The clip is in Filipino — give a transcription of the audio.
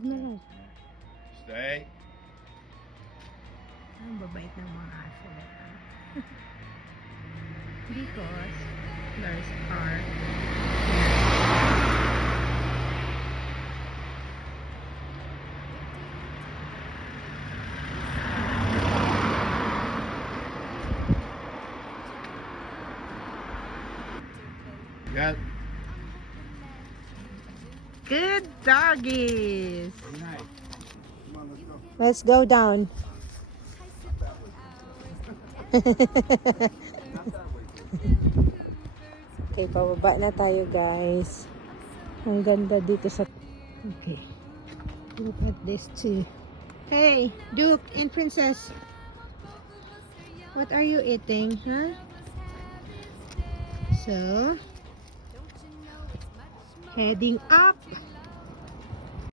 Malakad, malakad. Stay. Ang babait ng mga aso. Because there's a car. Got Good doggies. Very nice. Come on, let's go. Let's go down. Okay, pababa na tayo, guys. Ang ganda dito sa... Okay. Look at this too. Hey, Duke and Princess. What are you eating, huh? So, heading up.